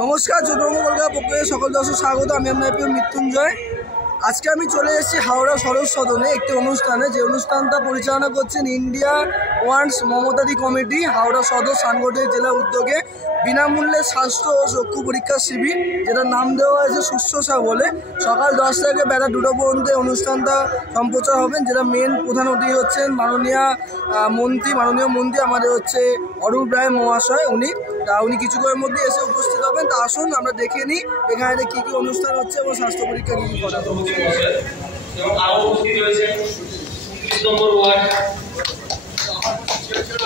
নমস্কার, ছোটবঙ্গ কলকাতার পক্ষ থেকে সকল দর্শক স্বাগত। আমি আপনার প্রিয় মৃত্যুঞ্জয়। আজকে আমি চলে এসেছি হাওড়া সরোজ সদনে একটি অনুষ্ঠানে, যে অনুষ্ঠানটা পরিচালনা করছেন ইন্ডিয়া ওয়ান্টস মমতাদি কমিটি, হাওড়া সদর সানগোটের জেলার উদ্যোগে বিনামূল্যে স্বাস্থ্য ও চক্ষু পরীক্ষা শিবির, যেটার নাম দেওয়া হয়েছে শুশ্রূষা বলে। সকাল 10 থেকে বেলা 2টা পর্যন্ত অনুষ্ঠানটা সম্প্রচার হবেন, যেটা মেন প্রধান অতিথি হচ্ছেন মাননীয় মন্ত্রী আমাদের হচ্ছে অরূপ রায় মহাশয়। উনি কিছুক্ষণের মধ্যে এসে উপস্থিত হবেন। তা আসুন আমরা দেখে নিই এখানে কি কি অনুষ্ঠান হচ্ছে এবং স্বাস্থ্য পরীক্ষা কি কি করা হচ্ছে। আরো উপস্থিত রয়েছে 29 নম্বর ওয়ার্ড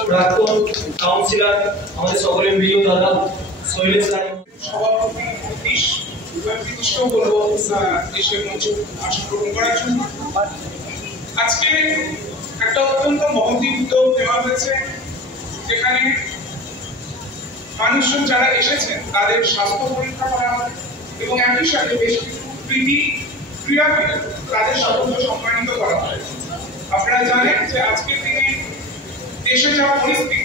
প্রাক্তন কাউন্সিলর আমাদের সকলের প্রিয় দাদা শৈলেশ রায়, সভাপতি কৃষ্ণ বলবো এসে মঞ্চে আসন গ্রহণ করার জন্য। আজকে একটা অত্যন্ত মহতি উদ্যোগ নেওয়া হয়েছে, যেখানে মানুষজন যারা এসেছেন তাদের স্বাস্থ্য পরীক্ষা করা হবে এবং একই সাথে বেশ কিছু ক্রীড়াবিদ তাদের সাফল্য সম্মানিত করা হয়। আপনারা জানেন যে আজকের দিনে দেশে যা পরিস্থিতি,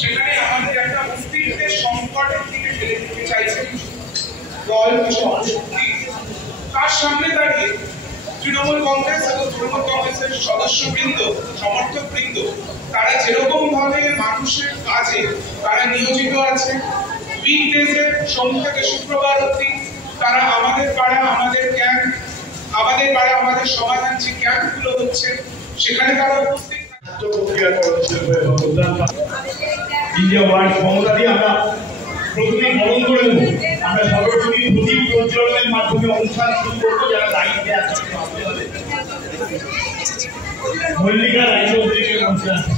সেখানে আমাদের একটা অস্তিত্বের সংকটের দিকে ঠেলে দিতে চাইছে দল, কিছু অপশক্তি। তার সামনে দাঁড়িয়ে তৃণমূল কংগ্রেস এবং তৃণমূল কংগ্রেসের সদস্যবৃন্দ, সমর্থকবৃন্দ, তারা যেরকম ভাবে মানুষের কাজে তারা নিয়োজিত আছে, উইকডেজে সোম থেকে শুক্রবার অবধি তারা আমাদের পাড়া, আমাদের ক্যাম্প, আমাদের সমাধান যে ক্যাম্পগুলো হচ্ছে সেখানে তারা উপস্থিত। ইন্ডিয়া ওয়ার্ল্ড ক্ষমতা দিয়ে আমরা প্রথমে বরণ করে দেবো। আমরা সর্বপ্রথম প্রদীপ প্রজ্বলনের মাধ্যমে অনুষ্ঠান শুরু করবো। যারা দায়িত্বে আছে মল্লিকা রায়চৌধুরীকে মঞ্চে আসছে,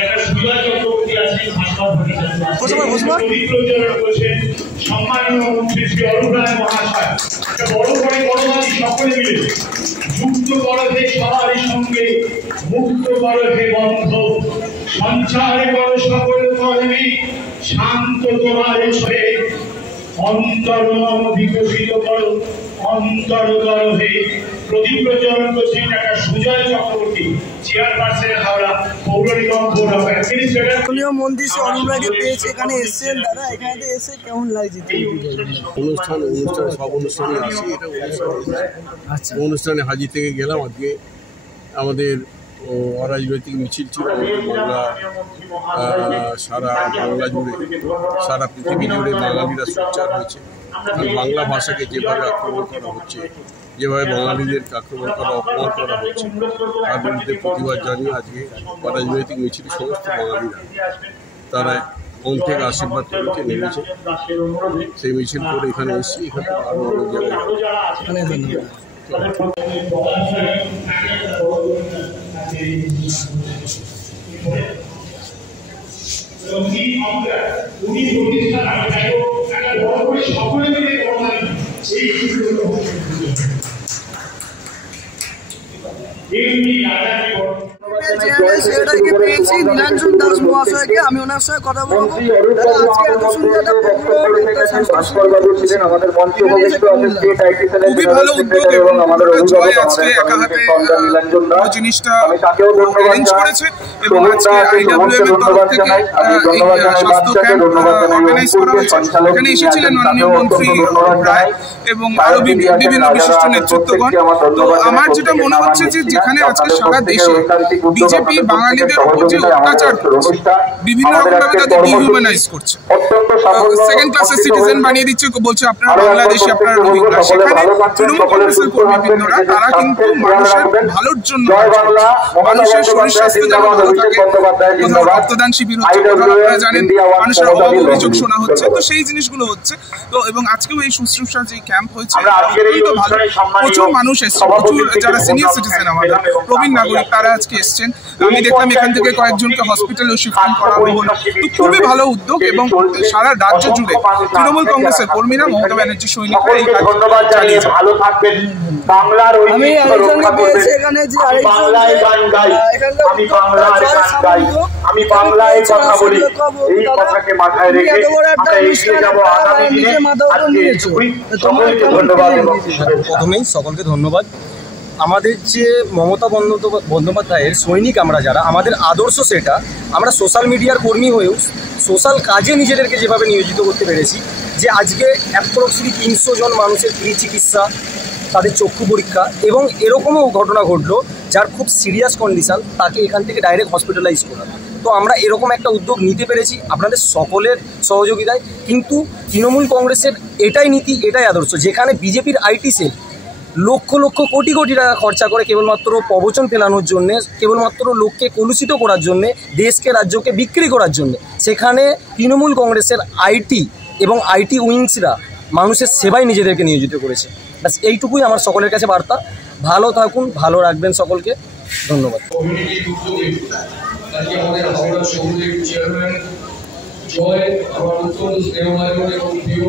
একটা সুজয় চক্রবর্তী আছেন, প্রদীপ প্রজ্বলন করছেন সম্মানীয় মন্ত্রী শ্রী অরূপ রায় মহাশয়। একটা বড় করে গণবাদী সকলে মিলে যুক্ত করো হে সবারই সঙ্গে, মুক্ত করো হে বন্ধ, সঞ্চার করো সকল কর্মী, শান্ত তোমার সে অন্তর বিকশিত করো, অন্তর করো হে। প্রদীপ প্রজ্বলন করছেন একটা সুজয় চক্রবর্তী, চেয়ারপারসন হাওড়া পৌর নিগম বোর্ড অফ অ্যাডমিনিস্ট্রেটর। মন্ত্রী শ্রী অরূপ রায়কে পেয়েছে, এখানে এসেছেন দাদা, এখানে এসে কেমন লাগছে? অনুষ্ঠান সব অনুষ্ঠানে আসি, এটা অনুষ্ঠানে হাজির থেকে গেলাম। আজকে আমাদের অরাজনৈতিক মিছিল ছিল বাংলা, সারা বাংলা জুড়ে, সারা পৃথিবী জুড়ে বাঙালিরা সোচ্চার হয়েছে। আর বাংলা ভাষাকে যেভাবে আক্রমণ করা হচ্ছে, যেভাবে বাঙালিদের আক্রমণ করা, অপমান করা হচ্ছে, তার বিরুদ্ধে প্রতিবাদ জানিয়ে আজকে অরাজনৈতিক মিছিল সমস্ত বাঙালিরা তারা মন থেকে আশীর্বাদ করেছে, নেমেছে। সেই মিছিল করে এখানে এসেছি। এখানে আরো অনেক জায়গায় সেটাকে পেয়েছি নীলাঞ্জন দাস মহাশয়কে। আমি ওনার সঙ্গে কথা বলবো। আজকে এত সুন্দর একটা খুবই ভালো উদ্যোগ এবং জয় আজকে একা হাতে জিনিসটা অ্যারেঞ্জ করেছে এবং আজকে আইডব্লিউএম এর তরফ থেকে স্বাস্থ্য ক্যাম্প অর্গানাইজ করা হয়েছে। এখানে এসেছিলেন মাননীয় মন্ত্রী রায় এবং আরো বিভিন্ন বিশিষ্ট নেতৃত্বগণ। তো আমার যেটা মনে হচ্ছে যে যেখানে আজকে সারা দেশে বিজেপি বাঙালিদের উপর যে অত্যাচার করছে, বিভিন্ন রকমভাবে তাদের ডিহিউম্যানাইজ করছে, সেকেন্ড ক্লাসের সিটিজেন বানিয়ে দিচ্ছে, বলছে আপনারা বাংলাদেশি, আপনারা রোহিঙ্গা। সেখানে তৃণমূল কংগ্রেসের কর্মীবৃন্দরা তারা কিন্তু মানুষের ভালোর জন্য, মানুষের শরীর স্বাস্থ্য যেন ভালো থাকে, কোথাও রক্তদান শিবির হচ্ছে, কোথাও আপনারা জানেন মানুষের অভাব অভিযোগ শোনা হচ্ছে, তো সেই জিনিসগুলো হচ্ছে। তো এবং আজকেও এই শুশ্রূষা যে ক্যাম্প হয়েছে অত্যন্ত ভালো, প্রচুর মানুষ এসছে, প্রচুর যারা সিনিয়র সিটিজেন আমাদের প্রবীণ নাগরিক তারা আজকে এসছেন। আমি দেখলাম এখান থেকে কয়েকজনকে হসপিটালে শিফটিং করা হলো। তো খুবই ভালো উদ্যোগ এবং সারা রাজ্য জুড়ে তৃণমূল কংগ্রেসের কর্মীরা, মমতা ব্যানার্জি সৈনিকরা এই কাজ চালিয়ে যাচ্ছে। আমি আরেকজনকে পেয়েছি এখানে, যে আমি বাংলায় কথা বলি, এই কথাকে মাথায় রেখে আমরা এগিয়ে যাব আগামী দিনে। সকলকে ধন্যবাদ। প্রথমেই সকলকে ধন্যবাদ। আমাদের যে মমতা বন্দ্যোপাধ্যায়ের সৈনিক আমরা যারা, আমাদের আদর্শ সেটা, আমরা সোশ্যাল মিডিয়ার কর্মী হয়েও সোশ্যাল কাজে নিজেদেরকে যেভাবে নিয়োজিত করতে পেরেছি, যে আজকে অ্যাপ্রক্সিমেটলি 300 জন মানুষের ফ্রি চিকিৎসা, তাদের চক্ষু পরীক্ষা, এবং এরকমও ঘটনা ঘটলো যার খুব সিরিয়াস কন্ডিশান, তাকে এখান থেকে ডাইরেক্ট হসপিটালাইজ করা। তো আমরা এরকম একটা উদ্যোগ নিতে পেরেছি আপনাদের সকলের সহযোগিতায়। কিন্তু তৃণমূল কংগ্রেসের এটাই নীতি, এটাই আদর্শ, যেখানে বিজেপির আইটি সেল লক্ষ লক্ষ কোটি কোটি টাকা খরচা করে কেবলমাত্র প্রবচন ফেলানোর জন্যে, কেবলমাত্র লোককে কলুষিত করার জন্যে, দেশকে রাজ্যকে বিক্রি করার জন্যে, সেখানে তৃণমূল কংগ্রেসের আইটি এবং আইটি উইংসরা মানুষের সেবায় নিজেদেরকে নিয়োজিত করেছে। ব্যাস এইটুকুই আমার সকলের কাছে বার্তা। ভালো থাকুন, ভালো রাখবেন সকলকে। ধন্যবাদ। জয় আমার অত্যন্ত স্নেহভাজন এবং প্রিয়,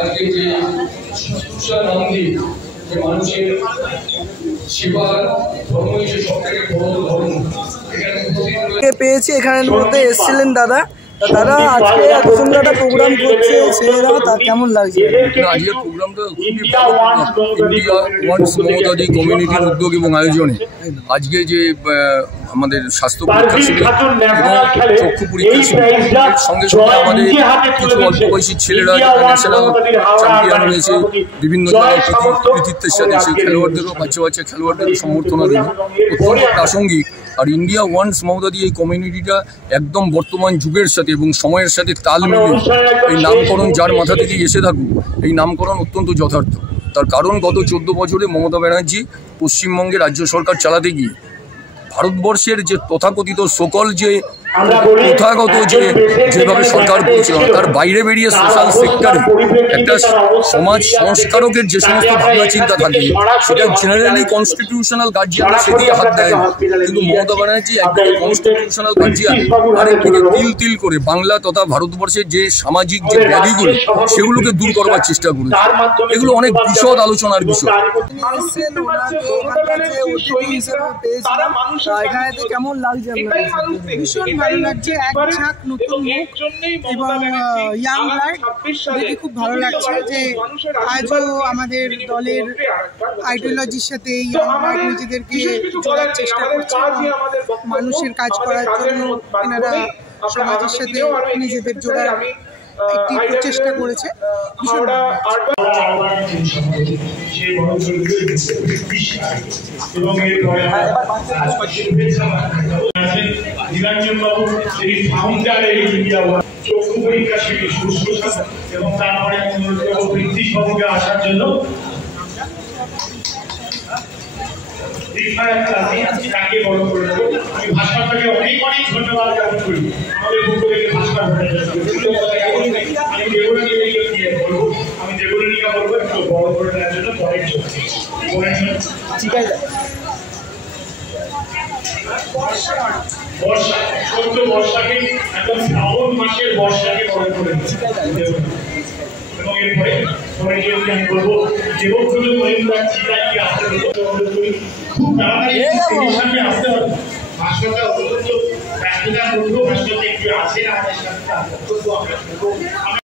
আজকে যে শুশ্রূষা নাম দিয়ে যে মানুষের সেবার ধর্ম হচ্ছে সব থেকে বড় ধর্ম, এখানে পেয়েছি। এখানের মধ্যে এসেছিলেন দাদা, দাদা আজকে এত সুন্দর একটা প্রোগ্রাম করছে ছেলেরা, তার কেমন লাগছে? আজকের প্রোগ্রামটা খুবই ভালো। ইন্ডিয়া ওয়ান্স মমতাদি কমিউনিটির উদ্যোগ এবং আয়োজনে আজকে যে আমাদের স্বাস্থ্য পরীক্ষা শিবির এবং চক্ষু পরীক্ষা শিবির, সঙ্গে সঙ্গে আমাদের কিছু অল্প বয়সী ছেলেরা যারা ন্যাশনাল চ্যাম্পিয়ন হয়েছে, বিভিন্ন জায়গায় কৃতিত্বের সাথে সেই খেলোয়াড়দেরও, বাচ্চা বাচ্চা খেলোয়াড়দেরও সম্বর্ধনা দিল, অত্যন্ত প্রাসঙ্গিক। আর ইন্ডিয়া ওয়ান্স মমতাদি এই কমিউনিটিটা একদম বর্তমান যুগের সাথে এবং সময়ের সাথে তাল মিলিয়ে এই নামকরণ যার মাথা থেকে এসে থাকুক, এই নামকরণ অত্যন্ত যথার্থ। তার কারণ গত 14 বছরে মমতা ব্যানার্জি পশ্চিমবঙ্গে রাজ্য সরকার চালাতে গিয়ে ভারতবর্ষের যে তথাকথিত সকল যে প্রথাগত যেভাবে সরকার পরিচালনা, তার বাইরে বেরিয়ে সোশ্যাল সেক্টরে একটা সমাজ সংস্কারকের যে সমস্ত ভাবনা চিন্তা থাকে, সেটা জেনারেলি কনস্টিটিউশনাল গার্জিয়ানরা সেদিকে হাত দেয়। কিন্তু মমতা ব্যানার্জি একদম কনস্টিটিউশনাল গার্জিয়ান আরেকদিকে তিল তিল করে বাংলা তথা ভারতবর্ষের যে সামাজিক যে ব্যাধিগুলো, সেগুলোকে দূর করবার চেষ্টা করেছে। এগুলো অনেক বিশদ আলোচনার বিষয়। কেমন লাগছে? ভীষণ ভালো লাগছে, এক ঝাঁক নতুন মুখ এবং ইয়াং ব্লাড দেখে খুব ভালো লাগছে যে আজও আমাদের দলের আইডিওলজির সাথে ইয়াং ব্লাড নিজেদেরকে জোড়ার চেষ্টা করছে, মানুষের কাজ করার জন্য এনারা সমাজের সাথে নিজেদের জোড়ার একটি প্রচেষ্টা করেছে। চক্ষু পরীক্ষা শিবির শুশ্রূষা এবং তারপরে বৃত্তিসভকে আসার জন্য তাকে বড় করে দেবো। আমি ভাস্করকে অনেক অনেক ধন্যবাদ জ্ঞাপন করি। আমাদের পক্ষ থেকে ভাস্কর আমি দেবরানীকে বলবো, আমি দেবরানীকে বলবো একটু বড় করে দেওয়ার জন্য পরের জন্য। ঠিক আছে। বর্ষা, ছোট্ট বর্ষাকে একদম শ্রাবণ মাসের বর্ষাকে বড় করে এবং এরপরে পরের জন্য আমি বলবো দেবব্রত মহিন্দ্রার চিতাকে আসতে খুব তাড়াতাড়ি সামনে আসতে হবে। ভাস্করটা অত্যন্ত ব্যস্ততার মধ্যেও ভাস্করটা একটু আছে আমাদের সাথে, আমি